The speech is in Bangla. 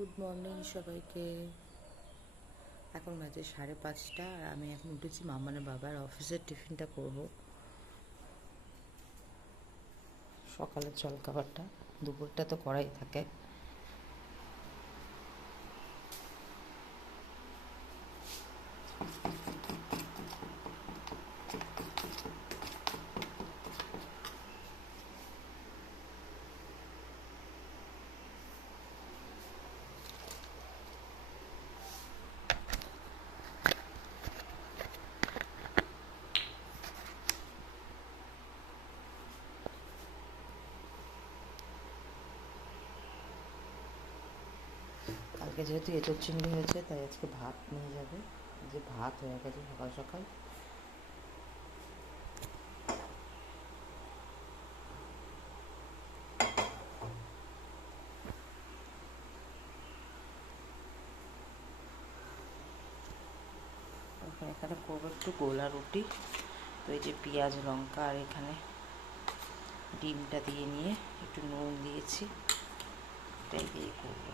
গুড মর্নিং সবাইকে। এখন বাজে 5:30 আর আমি এখন উঠেছি মামানের বাবার অফিসের টিফিনটা করব। সকালের জলখাবারটা দুপুরটা তো করাই থাকে। কালকে যেহেতু এঁচোড় চিংড়ি হয়েছে তাই আজকে ভাত নিয়ে যাবে। যে ভাত হয়ে গেছে সকাল সকাল। এখানে করবো একটু গোলা রুটি। তো এই যে পেঁয়াজ লঙ্কা আর এখানে ডিমটা দিয়ে নিয়ে একটু নুন দিয়েছি, এটাই দিয়ে করবো।